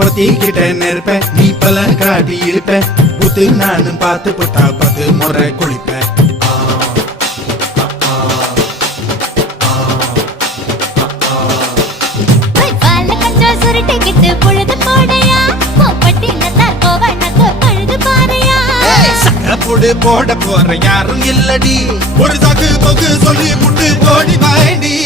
பொத்திக்கிட்ட நெருப்ப நீ பல காட்டி இருப்ப புத்து நானும் பார்த்து புட்டா 10 முறை குளிப்பேன் போட போற யாரும் இல்லடி ஒரு சாக்கு போக்கு சொல்லி முட்டு ஓடி வாண்டி